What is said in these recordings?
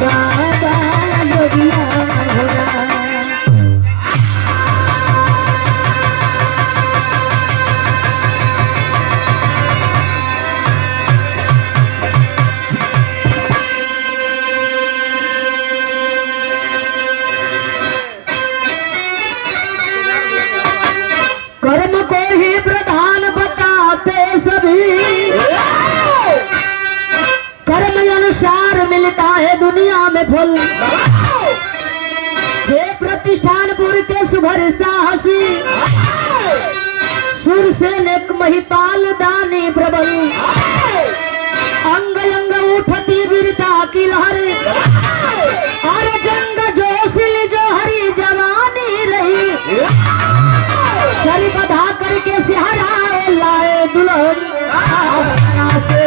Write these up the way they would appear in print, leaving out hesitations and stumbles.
बाबा जोगिया होना। कर्म को ही प्रधान बताते सभी, कर्म अनुसार मिलता है दुनिया में फल। हे प्रतिष्ठानपुर के सुभर साहसी, सुरसेन महिपाल दानी प्रबल, अंग अंग उठती वीरता की लहर, और जंग जोशिल जो हरी जवानी रही, सर बधा करके सिहराए लाए दुल्हन, से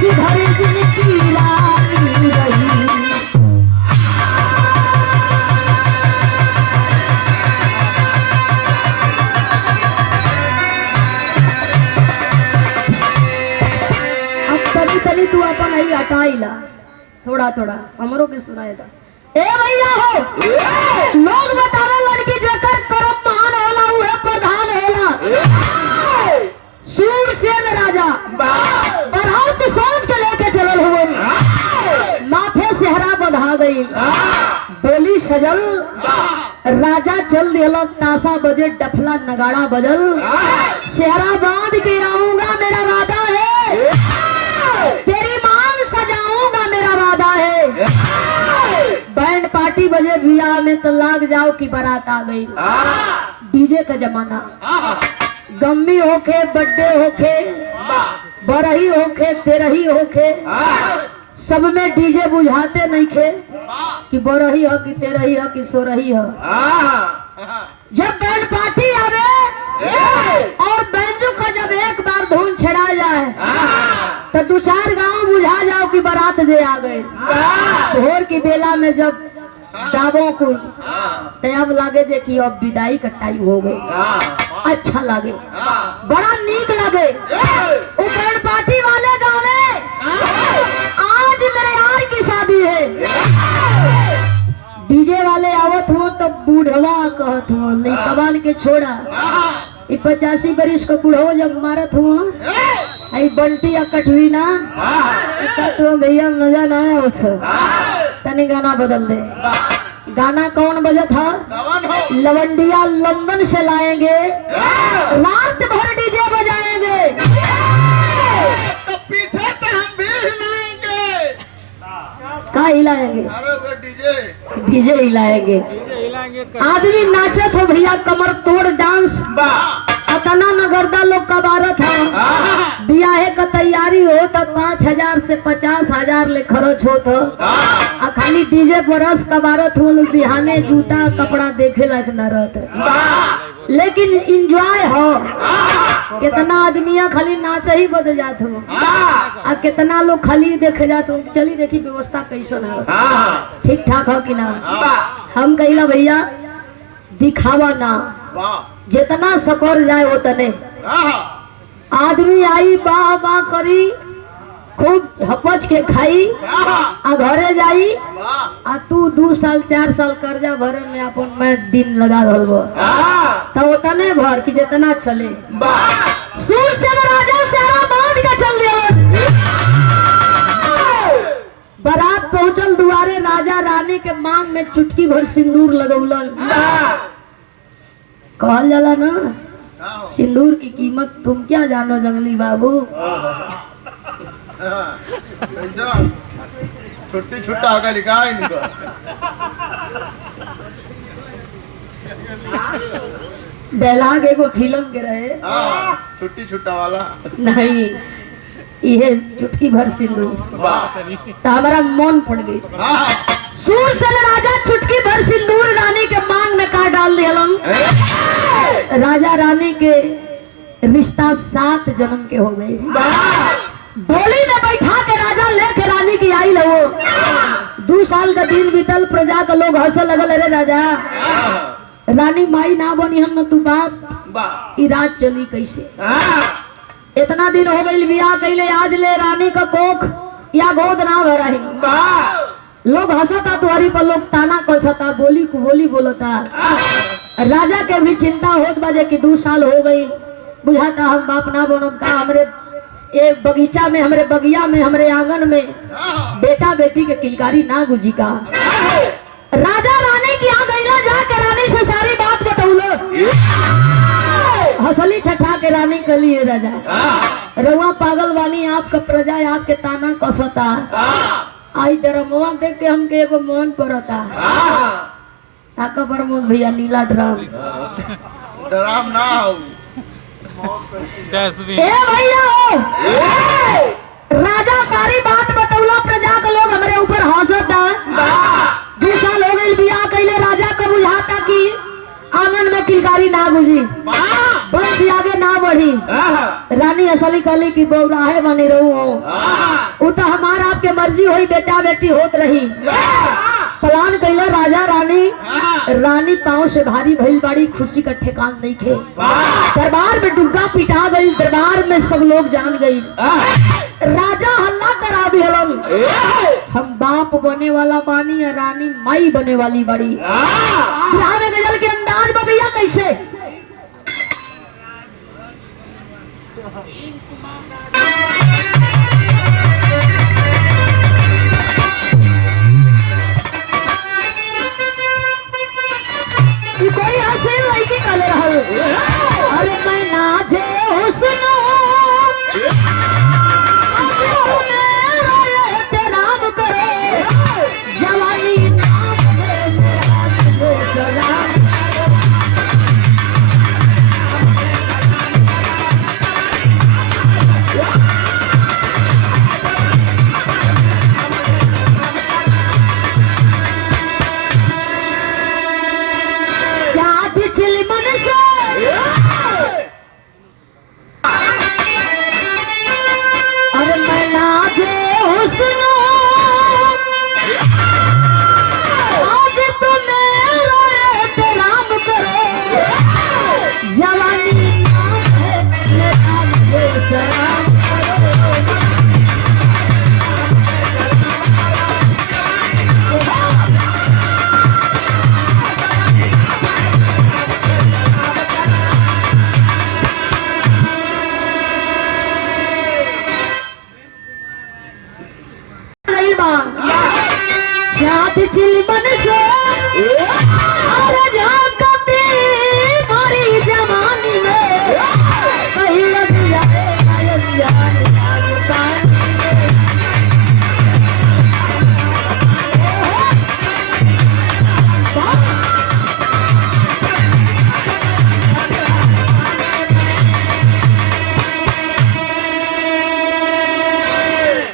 सुधर जिनकी रानी रही। अब तनी तनी तू अपन नहीं हटाइला, थोड़ा थोड़ा हमरो के सुनाएगा। ए भैया हो, लोग बतावे लड़की जेकर कर्म महान होला उहे प्रधान होला। सूरसेन राजा बरहत सोच के लेके चलल हुए, माथे सेहरा बधा गई, डोली सजल, राजा चल दिया, ताशा बजे डफला नगाड़ा बजल, सेहरा बांध के आऊंगा मेरा वादा है, तेरी मांग सजाऊंगा मेरा वादा है। बैंड पार्टी बजे बियाह में तो लाग जाओ की बारात आ गई। डीजे का जमाना, गम्मी होके बर्थडे होके बरही होके तेरही होके, सब में डीजे बुझाते नहीं खे कि बरही हो कि तेरही हो कि सोरही हो। जब बैंड पार्टी आवे और बैंजो का जब एक बार धुन छेड़ा जाए तो दो चार गांव बुझा जाओ कि बारात जे आ गए। भोर की बेला में जब दावों को तब लागे जे कि अब विदाई का टाइम हो गई, अच्छा लगे, बड़ा नीक लगे। वो बैंड पार्टी वाले गावे आज मेरे यार की शादी है, डीजे वाले आवत हो तो बूढ़वा कहत हो लइकवान के छोड़ा, 85 बरिस का बूढ़ो जब मारत हो आई बंटी या कटवी ना तो भैया मजा ना आया। तनी गाना बदल दे। गाना कौन बजा था? लवंडिया लंदन से लाएंगे, रात भर डीजे बजाएंगे, तो पीछे तो हम भी हिलाएंगे। का हिलाएंगे? DJ DJ हिलाएंगे। आदमी नाचे थे भैया, कमर तोड़ डांस, अतना नगरदा लोग कबारा था। ब्याहे का तैयारी हो तो 5,000 से 50,000 ले खर्च हो तो खाली डीजे बरस कबारत हो, बिहाने जूता कपड़ा देखे लायक न रहते, लेकिन इंजॉय हो। कितना आदमिया खाली नाच ही बद जात हो, आ कितना लोग खाली देखे जात हो। चली देखी व्यवस्था कैसन है, ठीक ठाक हो कि ना? हम कहिला भैया दिखावा ना, जितना सकर जाए उतने। आदमी आई बाह बाह करी, खूब हपच के खाई, आ घरे जाई, आ तू 2 साल 4 साल कर्जा भरे में अपन मैं दिन लगा गलबो, तो उतने भर की जितना चले। सूरसेन राजा सेहरा बांध के चल दिया। बारात पहुंचल दुआरे, राजा रानी के मांग में चुटकी भर सिंदूर लगौलन। कहल जाला ना, सिंदूर की कीमत तुम क्या जानो जंगली बाबू। छुट्टी छुट्टा होगा लिखा है इनको। डायलॉग एगो फिल्म के रहे, छुट्टी छुट्टा वाला नहीं, ये चुटकी भर सिंदूर, तो हमारा मन पड़ गई। सूरसेन राजा चुटकी भर सिंदूर रानी के मांग में का डाल दिलन। राजा रानी के रिश्ता 7 जन्म के हो गए। डोली में बैठा के राजा लेके रानी की आई लो। 2 साल का दिन बीतल, प्रजा का लोग हंसे लगल, अरे राजा रानी माई ना बनी हम न तू बाप, ई रात चली कैसे? इतना दिन हो गई बियाह कैले, आज ले रानी का कोख या गोद ना भरा। लोग हंसता तुहरी पर, लोग ताना कसता, बोली को बोली बोलता। राजा के भी चिंता होत बाजे कि 2 साल हो गई, बुझाता हम बाप ना बनम का। हमरे ये बगीचा में, हमरे बगिया में, हमरे आंगन में बेटा बेटी के किलकारी ना गुजी का। राजा रानी की यहाँ गईला, जाके रानी से सारी बात बतौलो। हंसली ठठा के रानी कली है राजा, रउआ पागल वानी, आपका प्रजा आपके ताना कसता। आई ड्रमवा देख के हमके एगो मन पड़ता। ताका प्रमोद भैया नीला ड्राम डराम ना हो। ए भैया हो, राजा सारी बात बतौला, प्रजा के लोग हमारे ऊपर हंसता। 2 साल हो गई बियाह कैले, राजा को बुझाता कि आंगन में किलकारी ना गुजी, बस आगे ना बढ़ी। रानी असली कली की बौराहे बनी रहू हो, वो तो हमारा आपके मर्जी हुई, बेटा बेटी होत रही। प्लान कैला राजा रानी, रानी पाँव से भारी भइल बाड़ी, खुशी का ठिकान नहीं थे। दरबार में डुग्गा पिटा गई, दरबार में सब लोग जान गई। राजा हल्ला करा दिहलन, हम बाप बने वाला बानी या रानी माई बने वाली बड़ी। बिहार में गजल के अंदाज में भैया कैसे कोई हसीन लड़की कर रहल। अरे मैं नाचे हुस्नो नाम करे, जवानी नाम है मेरा।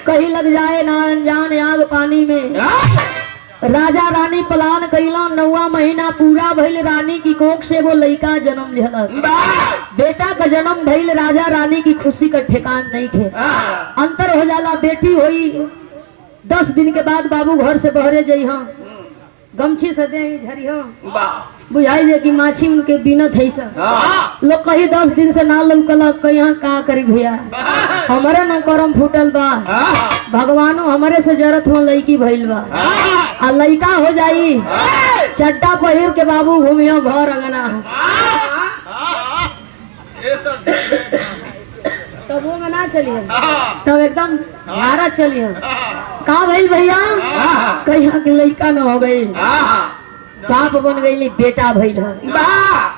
कहीं लग जाए ना अनजान आग पानी में। राजा रानी प्लान कैला, 9वां महीना पूरा भइल, रानी की कोख से वो लड़का जन्म लेहलस। बेटा का जन्म भइल, राजा रानी की खुशी का ठिकान नहीं थे। अंतर हो जाला, बेटी हुई 10 दिन के बाद बाबू घर से बहरे जइहा, गमछी से दे झरिया, बुझाई जे कि माछी उनके बिनत है सब। लोग कही 10 दिन से ना लौकल, कहीं का करी भैया, हमारे न करम फूटल बा, भगवानो हमारे से जरूरत हो लड़की भइल बा। आ लड़का हो जाई, चड्डा पहिर के बाबू घूमिया भर अंगना, तब वो ना चलिए, तब एकदम झारा चलिए। का भइल भैया, कहीं के लड़का न हो गई, बाप बन गई, बेटा भइल है,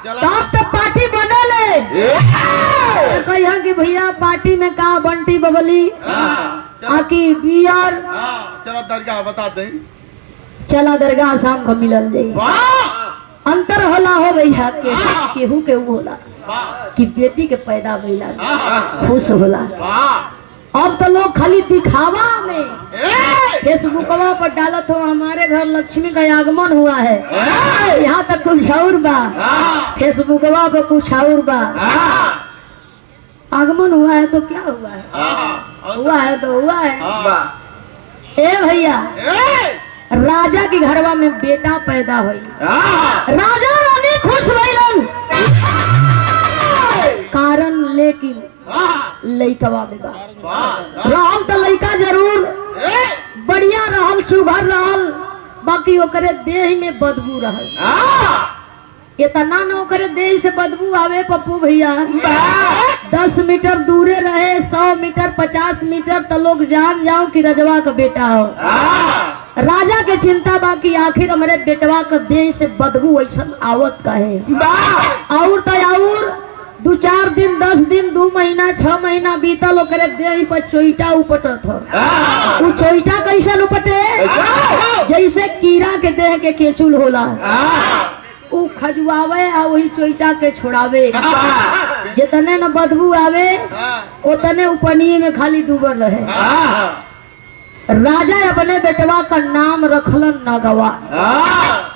तब तो पार्टी बनले। कहिया कि भैया पार्टी में का बंटी बबली आकी बियर, चला दरगाह बता दें, चला दरगाह शाम को मिलल जाई। अंतर होला हो भैया के केहू के होला कि बेटी के पैदा भइला खुश होला। अब तो लोग खाली दिखावा में फेसबुकवा पर डालत हो, हमारे घर लक्ष्मी का आगमन हुआ है, यहाँ तक कुछ और बा, फेसबुकवा पर कुछ और बा। आगमन हुआ है तो क्या हुआ है, हुआ है तो हुआ है। ए भैया, राजा की घरवा में बेटा पैदा हुई, राजा रानी खुश भइलन, कारण लेकिन लइकवा में बा। राम तो लइका जरूर बढ़िया रहल, सुघर रहल, बाकी ओकरे देह में बदबू रहल। इतना न ओकरे देह से बदबू आवे पप्पू भैया, 10 मीटर दूरे रहे, 100 मीटर 50 मीटर तो लोग जान जाओ कि रजवा का बेटा हो। राजा के चिंता बाकी आखिर हमारे बेटवा का देह से बदबू ऐसा आवत का है। और तो और 2-4 दिन 10 दिन 2 महीना 6 महीना बीतल, ओकरे देह पर चोइटा उपटत हो। वो चोइटा कैसा उपटे? जैसे कीड़ा के देह के केचुल होला, उ खजुआवे आ वही चोइटा के छोड़ावे। जितने न बदबू आवे उतने उपनिये में खाली डूबल रहे। राजा अपने बेटवा का नाम रखलन नगवा।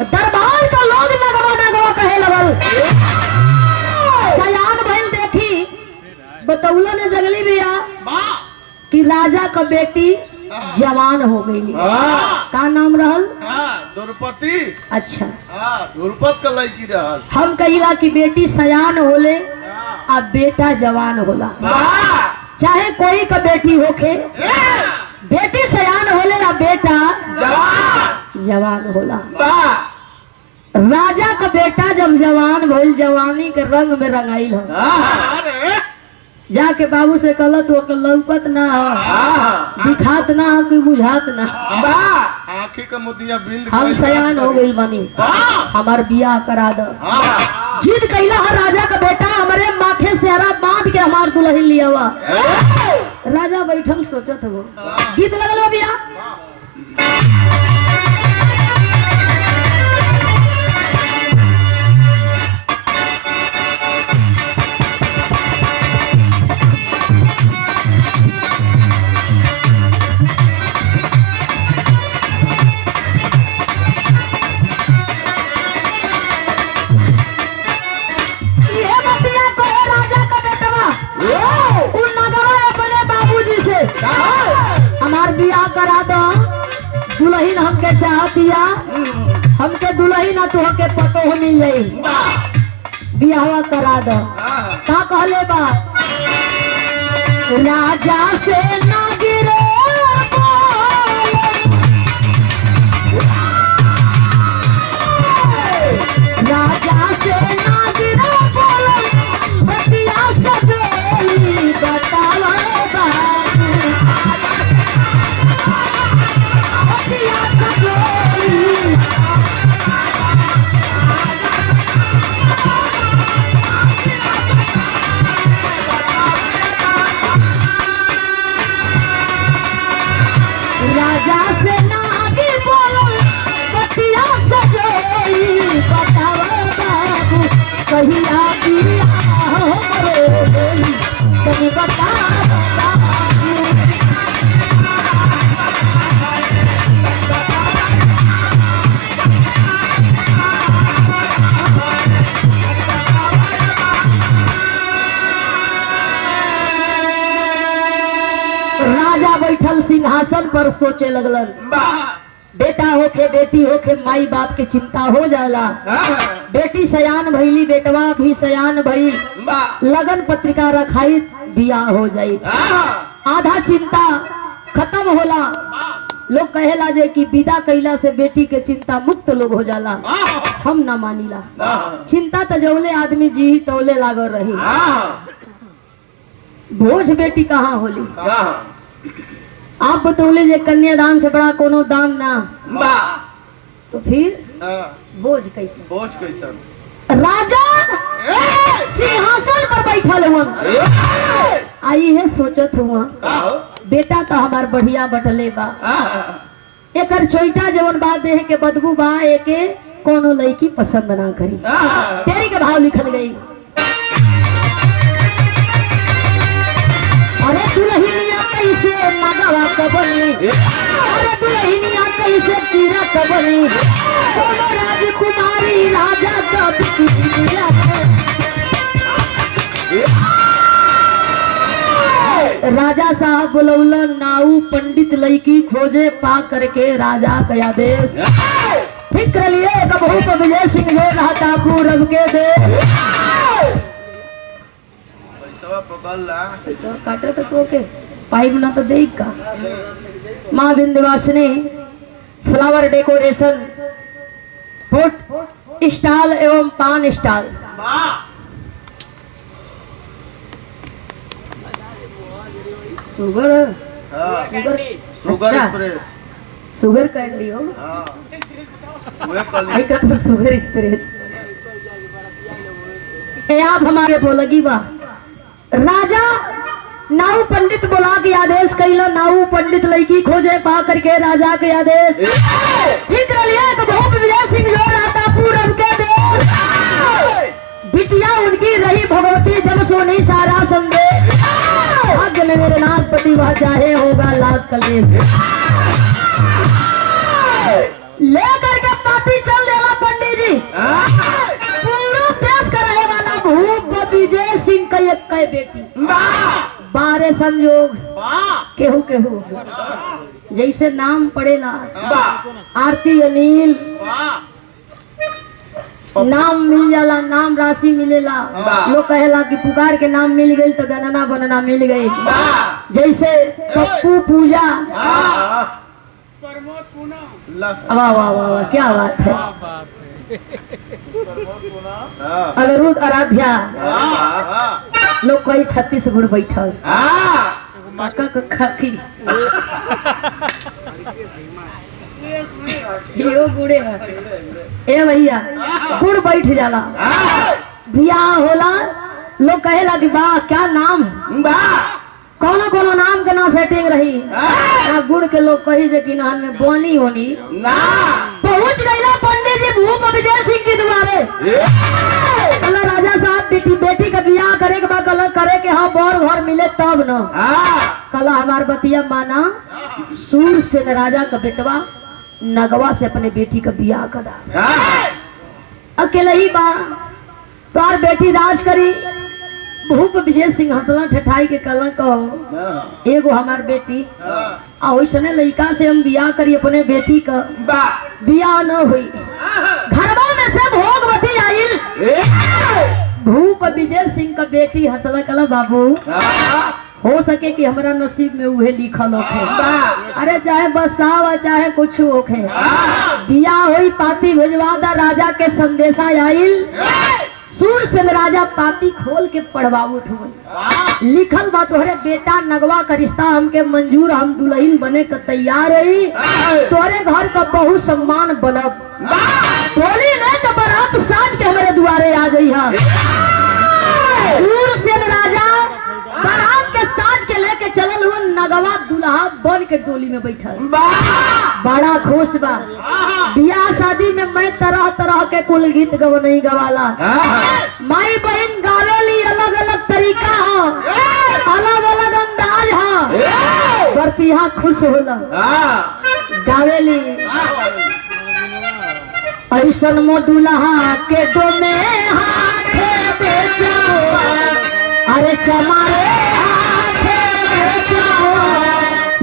दरबार का लोग नगवा नगवा कहे लगल। सयान भइल देखी बतौला ने जगली भैया कि राजा का बेटी जवान हो गई। का नाम रहल? द्रौपदी। अच्छा, द्रुपद का लड़की रहल। हम कहिला कि बेटी सयान होले आ बेटा जवान होला। चाहे कोई का बेटी होके, बेटी सयान होले आ बेटा जवान होला। राजा का बेटा जब जवान भइल, जवानी के रंग में रंगाइल हो। जाके बाबू से कहल तो लौकत ना हो, दिखात ना हो, कोई बुझात ना। आँखी का मोतिया बिंद हम सयान हो गई बनी, हमार बियाह करा दो। जिद कैला है राजा का बेटा, हमारे माथे सेहरा बांध के हमार दुल्हन लिया हुआ। राजा बैठल सोचत हो, गीत लगल हो बिया। दुल्हन हमके चाहतिया, हमके दुल्हन तो हमके पतो मिल जाई, बियाह करा दो। का कहले बा? राजा से ना गिरे राजा से ना गिरे बतिया सजोली बतावा राजा से नागी बोलो बतिया सजोई बताओ बाबू कहिया बियाह होई तनी बता बैठल सिंहासन पर सोचे लगलन। बेटा होके बेटी होके माई बाप के चिंता हो जाला। बेटी सयान भइली, बेटवा भी सयान भइल, लगन पत्रिका रखाई, बियाह हो जाई। आधा चिंता खत्म होला। लोग कहेला जे कि विदा कैला से बेटी के चिंता मुक्त लोग हो जाला। हम ना मानीला, चिंता तो जौले आदमी जी तौले लागल रही। भोज बेटी कहाँ होली? आप बतौले जे कन्यादान से बड़ा कोनो दान ना, तो फिर बोझ कैसे? बोझ कैसे? राजा सिंहासन पर बैठल हुआ, आई है सोचत हुआ बेटा तो हमार बढ़िया बटले बा, एकर चोइटा जवन बात देह के बदबू बा, एके कोनो लड़की पसंद ना करी। तेरी के भाव लिखल गई। अरे दुल्हनिया कैसे नगवा कबनी, अरे दुल्हनिया कैसे कीरा कबनी, कोनो राजकुमारी राजा का बिटिया। राजा साहब बुलौलन नाऊ पंडित लड़की खोजे, पा करके राजा का आदेश फिक्र लिए बहुत विजय सिंह जो रहता पूरब के दे पकड़ ला काटे तो के पाइप ना तो देख का माँ Vindhyavasini flower decoration food stall एवं पान स्टॉल। शुगर शुगर अच्छा। एक्सप्रेस। शुगर कैंडी हो हाँ, वे कल आई का तो शुगर एक्सप्रेस। ए आप हमारे बोलगी बा राजा नाऊ पंडित बुला के आदेश कैला, नाऊ पंडित लड़की खोजे पा करके राजा के आदेश फिक्र लिए तो भूप विजय सिंह जो राता पूरब के देश बिटिया उनकी रही भगवती जब सोनी सारा संदेश भाग्य में मेरे नाथ पति वह चाहे होगा लाख कलेश। लेकर के पापी चल देला पंडित जी पूरा देश का रहे वाला भूप विजय सिंह का एक कई बेटी बारे संयोग केहू केहू जैसे नाम पड़ेला आरती अनिल नाम मिल जाला, नाम राशि मिलेला। लोग कहेला कि पुकार के नाम मिल गई तो गणना बनना मिल गई। जैसे पप्पू पूजा वाह वाह वाह वाह क्या बात है। अनिरुद्ध आराध्या लोग कई 36 गुड़ बैठल खाकी यो गुड़े ए भैया गुड़ बैठ जाला बियाह होला। लोग कहेला कि वाह क्या नाम कोनो कोनो नाम के ना सेटिंग रही ना गुड़ के लोग कही जे कि नाम में बनी होनी पहुंच गईला पंडित जी भूप विजय सिंह के द्वारे कला राजा साहब बेटी का बियाह करे के बाद कला करे के हाँ बर घर मिले तब न कला हमार बतिया माना सूर से राजा का बेटवा नगवा से अपने बेटी का बियाह करा अकेले ही बा तोर बेटी राज करी। भूप विजय सिंह हंसला ठठाई के कला कहो एगो हमार बेटी वैसने लड़का से हम बियाह करी अपने बेटी का बियाह न हुई घरवा में से भोगवती आइल। भूप विजय सिंह का बेटी हंसला कला बाबू हो सके कि हमारा नसीब में उहे लिखल होखे। अरे चाहे बसावा चाहे कुछ होखे बियाह हुई पाती भेजवा दा राजा के संदेशा आइल। सूर से राजा पाती खोल के पढ़वावत हुए लिखल बा तोहरे बेटा नगवा का रिश्ता हमके मंजूर, हम दुल्हन बने का तैयार रही, तोहरे घर का बहु सम्मान बनब। टोली ले तो बारात साज के हमारे द्वारे आ गई है। सूर से राजा बारात के साज के लेके चलल हुआ नगवा दुल्हा बन के डोली में बैठल बड़ा खुश बा। बियाह शादी में मैं तरह तरह के कुल गीत गव नहीं गवाला माई बहन गावेली अलग अलग तरीका हो अलग अलग अंदाज हो बरतिहा खुश होला गावेली ऐसन मो दुल्हा के दो में हाथे बेचो अरे चमारे हाथे बेचो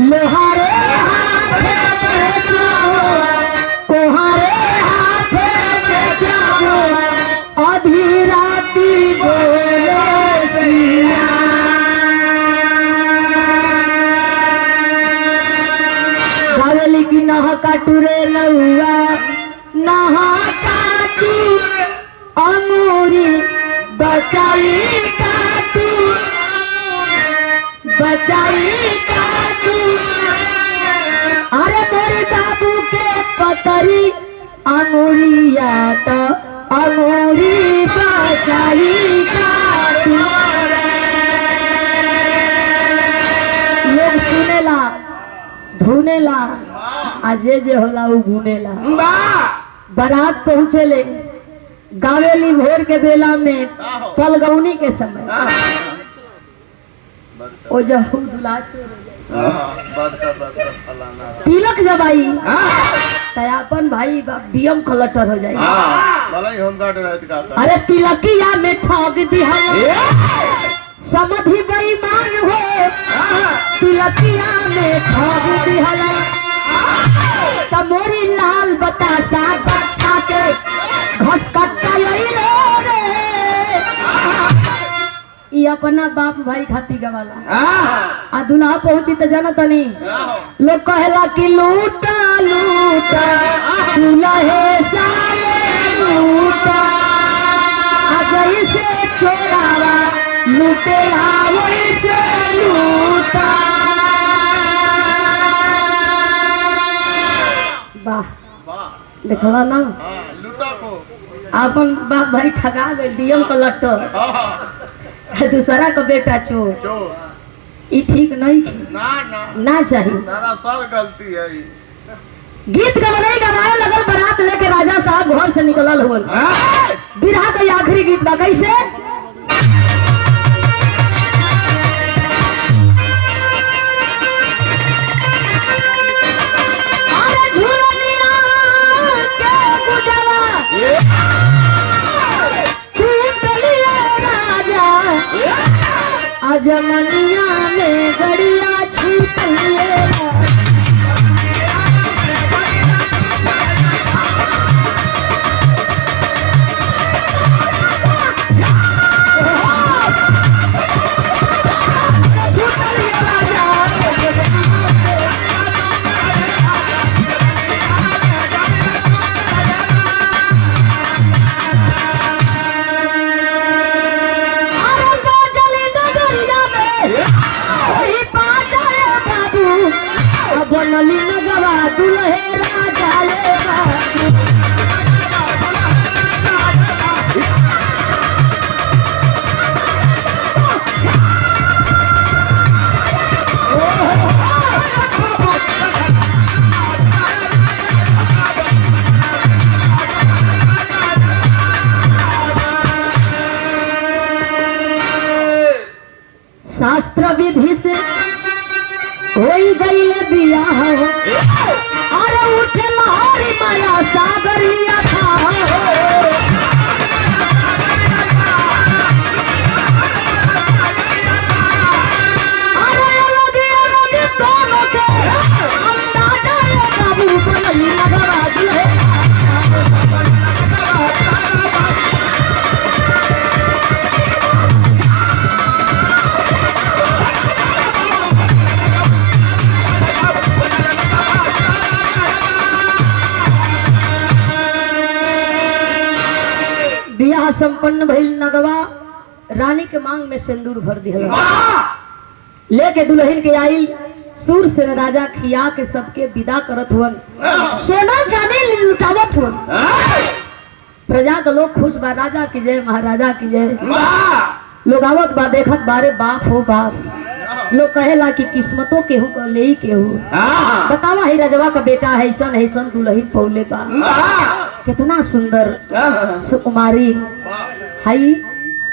लोहारे हाथे बेचो कोहारे हाथे बेचो आधी राती बोले सिया गावेली की नहा काटूरे लहुआ नहा काटू अमूरी बचाई काटू अरे मेरे बाबू के पतरी अंगूरिया तो अंगूरी बचाई काटू। लोग सुनेला धुनेला आजे जे होला उ गुनेला। बारात पहुंचे ले गावेली भोर के बेला में फलगौनी के समय ओ जहू दुला तिलक जब आई तयापन भाई डीएम कलेक्टर हो जाए। अरे तिलकिया में ठग दिया समधि बेईमान हो तिलकिया में ठग दिया मोरी लाल बतासा बता के घसकट्टा ले रे ये अपना बाप भाई खाती गवाला आ दुल्हा पहुंची तो जाना तनी लोग कहेला कि लूटा लूटा दुल्हे साले लूटा आ जैसे छोड़ावा लूटे वैसे लूटा। वाह देखला ना लूटा को अपन बाप भाई ठगा गए डीएम को लट्टर दूसरा का बेटा चोर चोर ई ठीक नहीं ना ना ना चाहिए। सारा सब गलती है ई। गीत गवने गवाए लगल बारात लेके राजा साहब घर से निकलल हुन बिरहा का आखिरी गीत बा कैसे अरे झूलनिया के गुजरा तू चलिए राजा अजमनिया में गड़िया छूटिए बनली नगवा दुल्हे राजा ले बाबू। शास्त्र विधि से होई गई बियाह अरे उठे लहरी माया सागरिया था अरे लगे लगे दोनों के अंदाजा ये बाबू बनली नगरा दुल्हे बियाह संपन्न भइल नगवा रानी के मांग में सिंदूर भर दिया लेके दुल्हन के आई सूर से राजा खिया के सबके विदा करत हुन सोना चांदी लुटावत हुन प्रजा के लोग खुश बा राजा की जय महाराजा की जय लोग आवत बा देखत बारे बाप हो बाप लोग कहेला कि किस्मतों केहू को ले ही केहू बतावा ही रजवा का बेटा है ऐसन दुल्हन पौले बा कितना सुंदर सुकुमारी हाई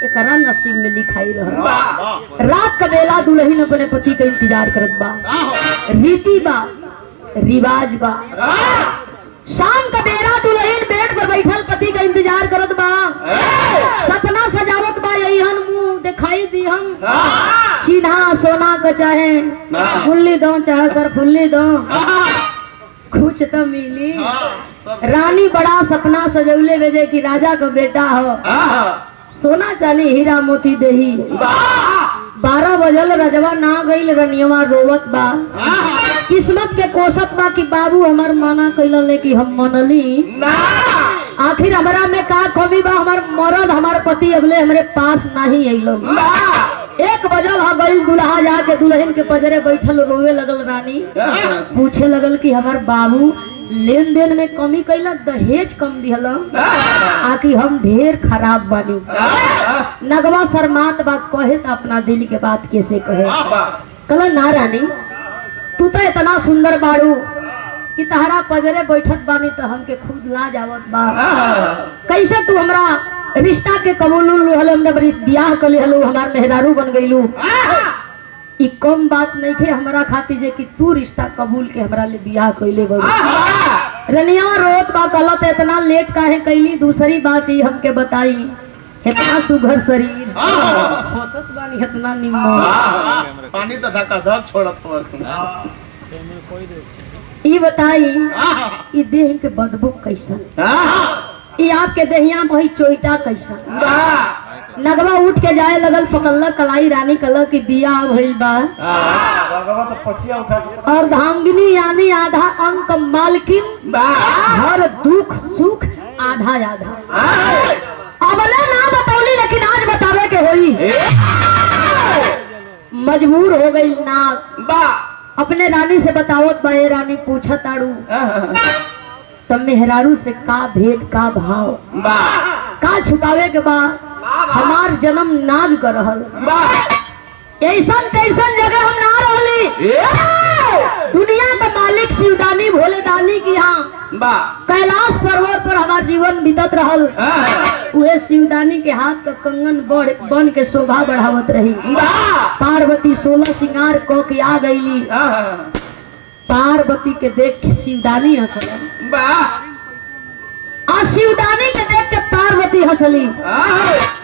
एकरा नसीब में लिखाई रह रात का बेला दुल्हन अपने पति का इंतजार करत बा रीति बा रिवाज बा शाम का बेरा दुल्हन बेड पर बैठल पति का इंतजार करत बा सपना सजावत बा यही मुंह दिखाई दी हम चिन्हा सोना का चाहे फुल्ली दो चाहे सर फुल्ली दो कुछ तो मिली रानी बड़ा सपना सजौले भेजे कि राजा का बेटा हो सोना चांदी हीरा मोती देही 12 बजल रजवा ना गईल रनियवा रोवत बा किस्मत के कोसत बा कि बाबू हमार मना कैल कि हम मनली आखिर हमारा में का कमी बा हमार मरद हमार पति अगले हमरे पास नहीं अइलो 1 बजल हो गई दुल्हा जाके दुल्हन के पजरे बैठल रोवे लगल रानी पूछे लगल कि हमार बाबू लेन देन में कमी कैला दहेज कम दिहल आकि हम ढेर खराब बानी नगवा शर्मात बा कहे तो अपना दिल के बात कैसे कहे कल ना रानी तू तो इतना सुंदर बाड़ू कि तहरा पजरे बैठत बानी तो हमके खुद ला जावत बा कैसे तू हमरा रिश्ता के कबूल हमने बड़ी ब्याह कर लिहलू हमार मेहरारू बन गईलू ई कम बात नहीं थे हमरा खातिर जे कि तू रिश्ता कबूल के हमरा ले बियाह कइले बड़ी रनिया रोत बा गलत इतना लेट काहे कइली दूसरी बात ही हमके बताई इतना सुघर शरीर हंसत बानी इतना निम्न पानी तो धक्का धक छोड़त पर ई बताई ई देह के बदबू कैसन ई आपके देहिया में चोइटा कैसन नगवा उठ के जाए लगल, पकड़ल कलाई रानी कल की बिया भइल बा और धांगिनी यानी आधा अंक मालकिन, हर दुख सुख आधा आधा। अबले ना बतौली लेकिन आज बतावे के होई। मजबूर हो गई नाग अपने रानी से बतावत बा। रानी पूछा ताड़ू तब मेहरारू से का भेद का भाव का छुपावे के बा। हमार जन्म नाग कर रहल, ऐसन तैसन जगह हम ना रहली। दुनिया का मालिक शिवदानी भोले दानी की यहाँ कैलाश पर्वत पर हमार जीवन बीतत रहल। उहे शिवदानी के हाथ का कंगन बन के शोभा बढ़ावत रही। पार्वती 16 सिंगार को के आ गईली। पार्वती के देख के शिवदानी हंसलन, आ शिवदानी के देख के पार्वती हंसली।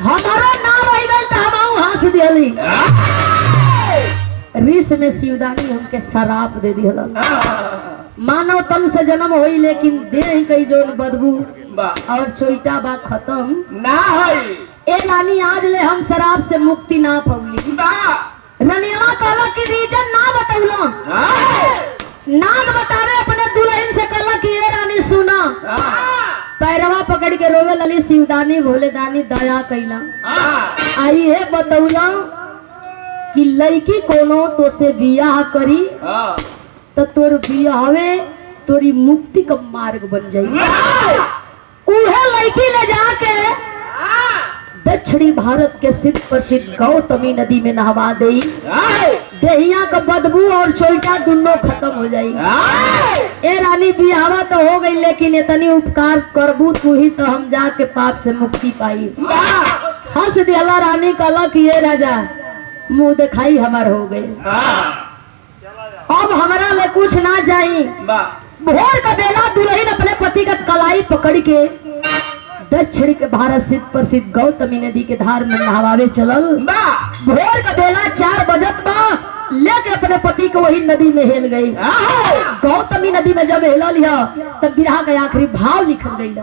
हमारा नाम रह गई तो हम हंस दियली। रिस में शिवदानी हमके शराप दे दिहलन। मानव तन से जन्म होई लेकिन देह कई जोन बदबू और चोइटा बा खत्म ना होई। ए रानी आज ले हम शराब से मुक्ति ना पौली। रनिया कहला कि रीजन ना बतौलो। नाग बतावे अपने दुल्हन से कहला कि ए रानी सुना। पैरवा पकड़ के रोवे लली शिवदानी भोले दानी दया कैला। आई है बतौला कि लड़की कोनो तो से बियाह करी तो तोर बियाहवे तोरी मुक्ति का मार्ग बन जाई। उहे लड़की ले जाके दक्षिणी भारत के सिद्ध प्रसिद्ध गौतमी नदी में नहवा देई। देहिया का बदबू और चोइटा दोनों खत्म हो जाई। ए रानी बियाहवा तो हो गई लेकिन इतनी उपकार करबू तू ही तो हम जाके पाप से मुक्ति पाई। हंस दिया रानी कहला कि ये राजा मुंह दिखाई हमार हो गए, अब हमारा ले कुछ ना चाहिए। भोर का बेला दुल्हन अपने पति का कलाई पकड़ के दक्षिण के भारत सिद्ध प्रसिद्ध गौतमी नदी के धार में नहवावे चलल। भोर का बेला 4 बजत बा लेके अपने पति को वही नदी में हेल गई। गौतमी नदी में जब हेला लिया तब बिरहा का आखिरी भाव लिखल गई।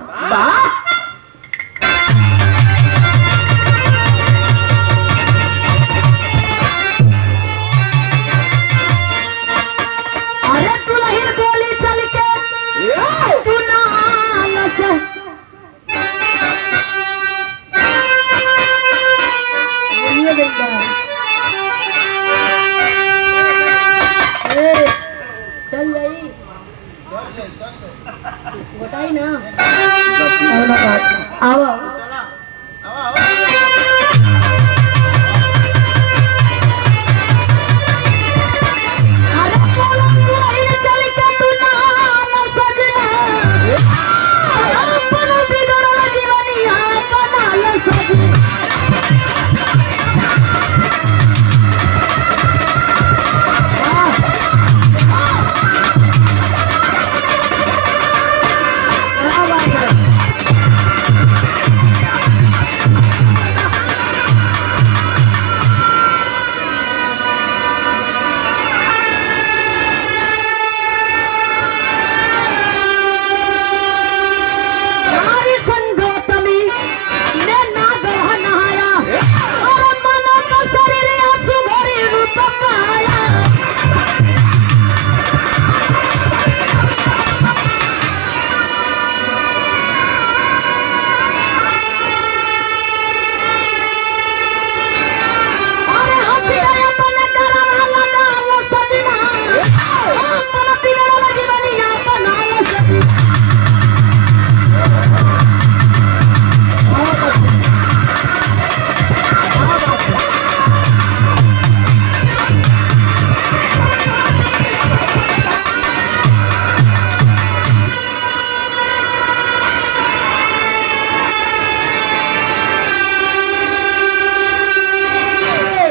चल जाई बताई ना आओ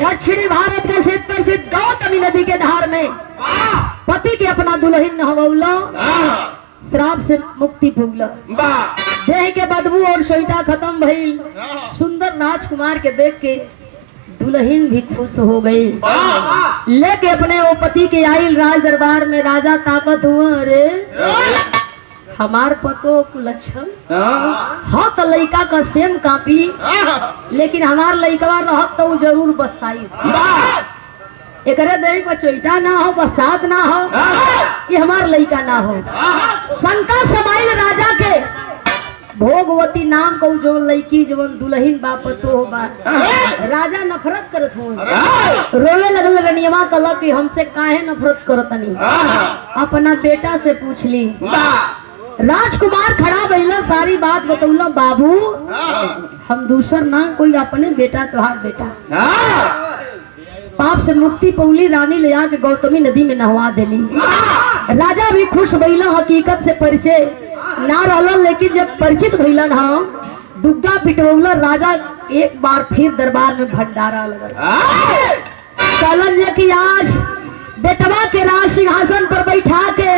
दक्षिणी भारत के सिद्ध प्रसिद्ध गौतमी नदी के धार में पति के अपना दुल्हन नहवौला, श्राप से मुक्ति भुगला। देह के बदबू और शोइटा खत्म भइल। सुंदर राजकुमार के देख के दुल्हन भी खुश हो गई। लेके अपने वो पति के आइल राज दरबार में। राजा ताकत हुआ, अरे हमार पतो कुलक्षण हाँ तो लड़का का सेम कापी लेकिन हमार लड़का रहत तो उ जरूर बसाई एकरे देही पर चोइटा ना हो बसात ना हो ये हमार लड़का ना हो शंका समाइल राजा के भोगवती नाम को जो लड़की जवन दुल्हन बाप तो हो बा राजा नफरत करत हो रोवे लगल रनियवा कल कि हमसे काहे नफरत करतनी अपना बेटा से पूछ ली राजकुमार खड़ा भइला सारी बात बतौला बाबू हम दूसर ना कोई अपने बेटा तुहार बेटा पाप से मुक्ति पौली रानी ले आके गौतमी नदी में नहवा देली राजा भी खुश भइला हकीकत से परिचय ना रहलन लेकिन जब परिचित भइलन हम दुग्गा पिटवौला राजा एक बार फिर दरबार में भंडारा लगल कहलन जे कि आज बेटवा के राज सिंहासन पर बैठा के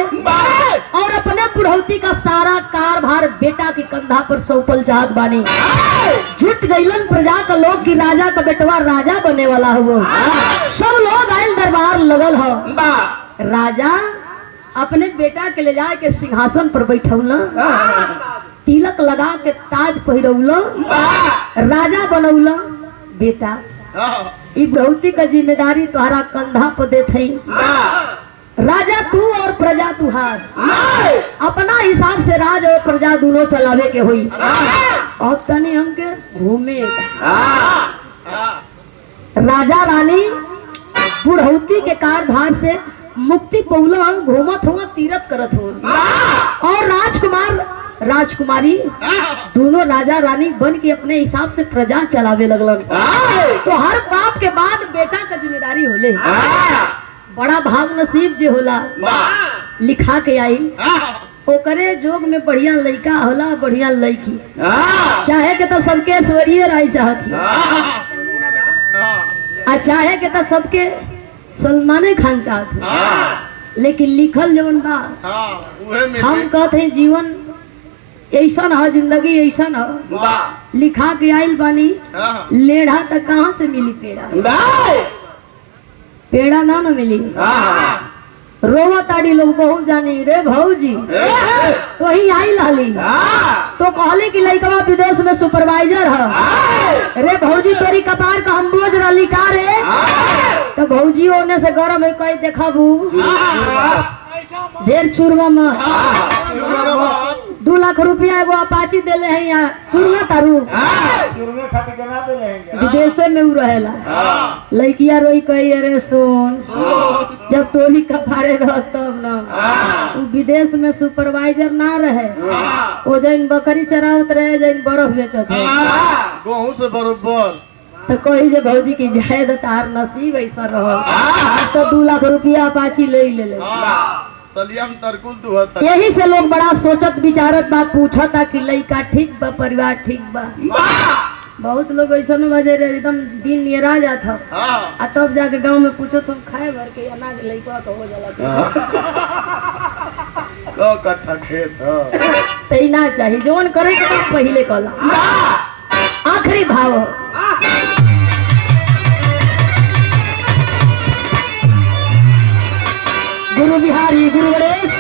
और अपने बुढ़ौती का सारा कारभार बेटा के कंधा पर सौंपल चाहत बानी जुट गईलन प्रजा का लोग कि राजा का बेटवा राजा बने वाला हुआ सब लोग आयल दरबार लगल हो राजा अपने बेटा के ले जाए के सिंहासन पर बैठौला तिलक लगा के ताज पहिरौला राजा बनौला बेटा ई बहुती का जिम्मेदारी तुम्हारा कंधा पर देते राजा तू और प्रजा तुहार अपना हिसाब से राज और प्रजा दोनों चलावे के हुई और तनी हमके घूमे राजा रानी बुढ़ौती के कारभार से मुक्ति पौला घूमत हुआ तीरथ करत हो और राजकुमार राजकुमारी दोनों राजा रानी बन के अपने हिसाब से प्रजा चलावे लगलन तो हर बाप के बाद बेटा का जिम्मेदारी होले बड़ा भाग नसीब जे होला लिखा के आई ओकरे जोग में बढ़िया लड़का होला बढ़िया लड़की चाहे के तो सबके ऐश्वर्य राय चाहती आ चाहे के तो सबके सलमाने खान चाहती लेकिन लिखल जवन बा हम कहते हैं जीवन ऐसा हो जिंदगी ऐसा हो लिखा के आइल बानी लेढ़ा तक कहाँ से मिली पेड़ा पेड़ा ना मिली रोवा ताड़ी लोग बहुत जानी रे भौजी तो ही आई लाली तो कहली कि लड़का विदेश में सुपरवाइजर है रे भौजी तेरी कपार का हम बोझ रही का रे तो भौजी होने से गरम है कहीं देखा बू ढेर चुरगा में 2 लाख रुपया एगो अपाची देले है यहाँ चुरगा तारू विदेशे में उ रहेला लड़किया रोई कही अरे सुन जब तोली कपारे रह तब न विदेश में सुपरवाइजर ना रहे वो जैन बकरी चरावत रहे जैन बर्फ बेचत गहूं से बरोबर तो कही जे भौजी की जायद तार नसीब ऐसा रह तो 2 लाख रुपया अपाची ले ले यही से लोग बड़ा सोचत विचारत बात पूछा था कि लड़का ठीक बा परिवार ठीक बा बहुत लोग ऐसा में वजह एकदम दिन नियरा जाता आ तब जाके गांव में पूछो तो खाए भर के अनाज लड़का तो हो जाला कट्ठा खेत तो ना चाहिए जोन करे के पहले कला आखिरी भाव गुरु बिहारी गुरु गणेश